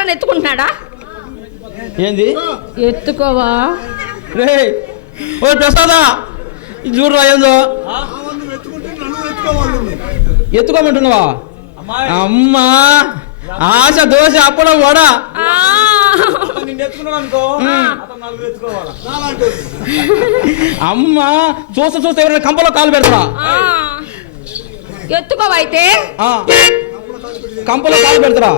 ఎవరైనా ఎత్తుకుంటున్నాడా? ఏంది ఎత్తుకోవా? రే ఓ ప్రసాదా చూడరా ఏందో ఎత్తుకోమంటున్నావా? అమ్మా ఆశ దోశ అప్పడం వడ. అమ్మా చూస్తే ఎవరైనా కంపలో కాలు పెడతారా? ఎత్తుకోవైతే కంపలో కాలు పెడతారా?